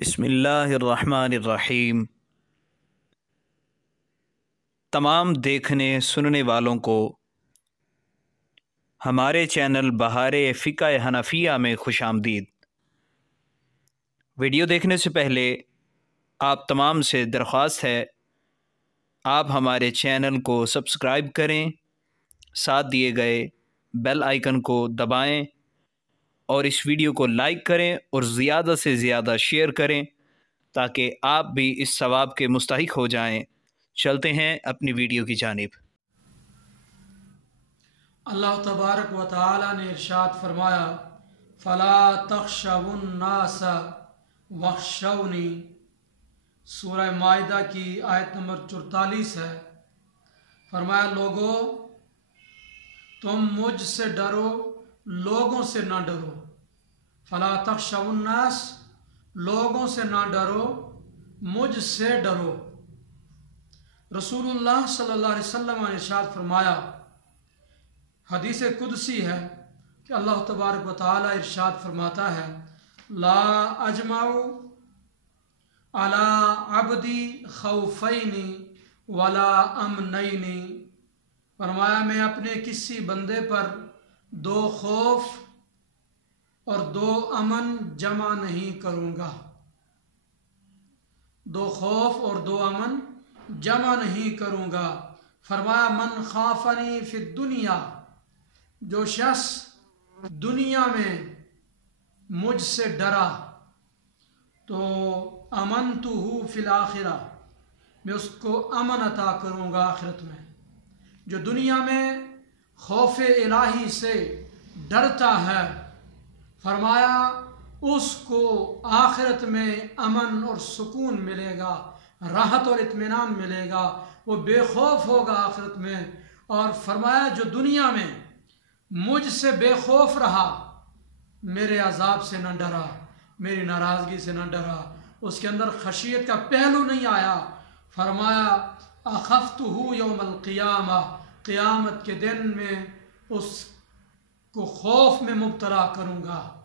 بسم اللہ الرحمن الرحیم۔ تمام دیکھنے سننے والوں کو ہمارے چینل بہار فقہ حنفیہ میں خوش آمدید۔ ویڈیو دیکھنے سے پہلے آپ تمام سے درخواست ہے آپ ہمارے چینل کو سبسکرائب کریں، ساتھ دیے گئے بیل آئیکن کو دبائیں اور اس ویڈیو کو لائک کریں اور زیادہ سے زیادہ شیئر کریں تاکہ آپ بھی اس ثواب کے مستحق ہو جائیں۔ چلتے ہیں اپنی ویڈیو کی جانب۔ اللہ تبارک و تعالی نے ارشاد فرمایا فلا تخشوا الناس واخشونی، سورہ مائدہ کی آیت نمبر 44 ہے۔ فرمایا لوگو تم مجھ سے ڈرو، لوگوں سے نہ ڈرو۔ فلا تخشوا الناس، لوگوں سے نہ ڈرو، مجھ سے ڈرو۔ رسول اللہ صلی اللہ علیہ وسلم نے ارشاد فرمایا، حدیث قدسی ہے کہ اللہ تبارک و تعالی ارشاد فرماتا ہے لا اجمع علی عبدی خوفین ولا امنین، فرمایا میں اپنے کسی بندے پر دو خوف اور دو امن جمع نہیں کروں گا، دو خوف اور دو امن جمع نہیں کروں گا۔ فرمایا من خافنی فی الدنیا، جو شخص دنیا میں مجھ سے ڈرا تو امنتہ فی الآخرہ، میں اس کو امن عطا کروں گا آخرت میں۔ جو دنیا میں خوف الہی سے ڈرتا ہے، فرمایا اس کو آخرت میں امن اور سکون ملے گا، راحت اور اطمینان ملے گا، وہ بے خوف ہوگا آخرت میں۔ اور فرمایا جو دنیا میں مجھ سے بے خوف رہا، میرے عذاب سے نہ ڈرا، میری ناراضگی سے نہ ڈرا، اس کے اندر خشیت کا پہلو نہیں آیا، فرمایا اخفتہ یوم القیامہ، قیامت کے دن میں اس کو خوف میں مبتلا کروں گا۔